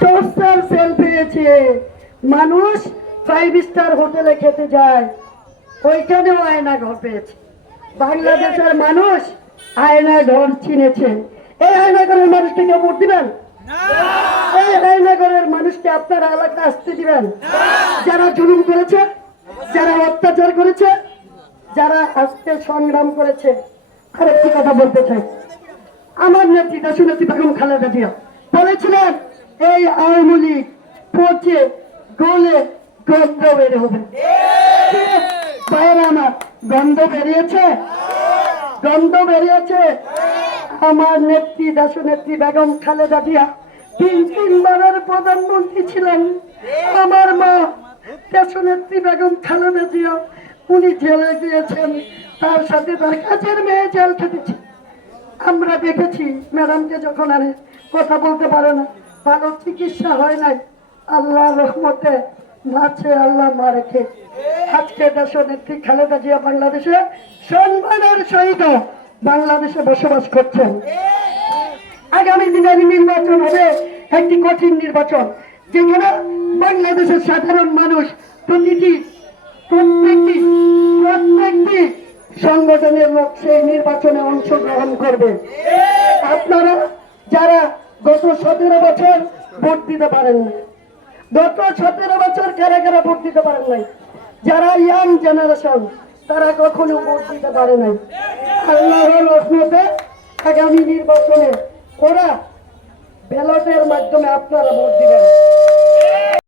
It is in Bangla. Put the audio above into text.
সোশ্যাল সেল পেয়েছে। মানুষ 5 স্টার হোটেলে খেতে যায়, ওইখানেও আয়না ঘর পেয়েছে। বাংলাদেশের মানুষ আয়না ঘর চিনেছে। এই আয়নাঘরের মানুষকে কেউ ভোট দিবেন? এই আয়নাঘরের মানুষকে আপনারা এলাকা আসতে দিবেন? যারা জুলুম করেছে, যারা অত্যাচার করেছে, যারা আজকে সংগ্রাম করেছে। আরেকটি কথা বলতে চাই, আমার নেত্রী দেশনেত্রী বেগম খালেদা জিয়া বলেছিলেন এই আওয়ামী লীগ পচে গলে গন্ধ বের হবে। আমার গন্ধ বেরিয়েছে, গন্ধ বেরিয়েছে। আমার নেত্রী দেশনেত্রী বেগম খালেদা জিয়া 3 বারের প্রধানমন্ত্রী ছিলেন। আমার মা দেশনেত্রী বেগম খালেদা জিয়া উনি জেলে গিয়েছেন, তার সাথে তার কাছের মেয়ে জেল খেটেছে। আমরা দেখেছি ম্যাডামকে যখন আরে কথা বলতে পারে না, ভালো চিকিৎসা হয় নাই, আল্লাহ রহমতে মাছে আল্লাহ মা রেখে আজকে দেশনেত্রী খালেদা জিয়া বাংলাদেশে সম্মানের সহিত বাংলাদেশে বসবাস করছেন। আগামী দিনে নির্বাচন হবে একটি কঠিন নির্বাচন, যেখানে বাংলাদেশের সাধারণ মানুষ প্রত্যেকটি সংগঠনের লোক সেই নির্বাচনে অংশগ্রহণ করবে। আপনারা যারা গত 17 বছর ভোট দিতে পারেন না, গত 17 বছর কারা কারা ভোট দিতে পারেন নাই, যারা ইয়াং জেনারেশন তারা কখনো ভোট দিতে পারে নাই, আল্লাহর রহমতে আগামী নির্বাচনে ওরা ব্যালটের মাধ্যমে আপনারা ভোট দিবেন।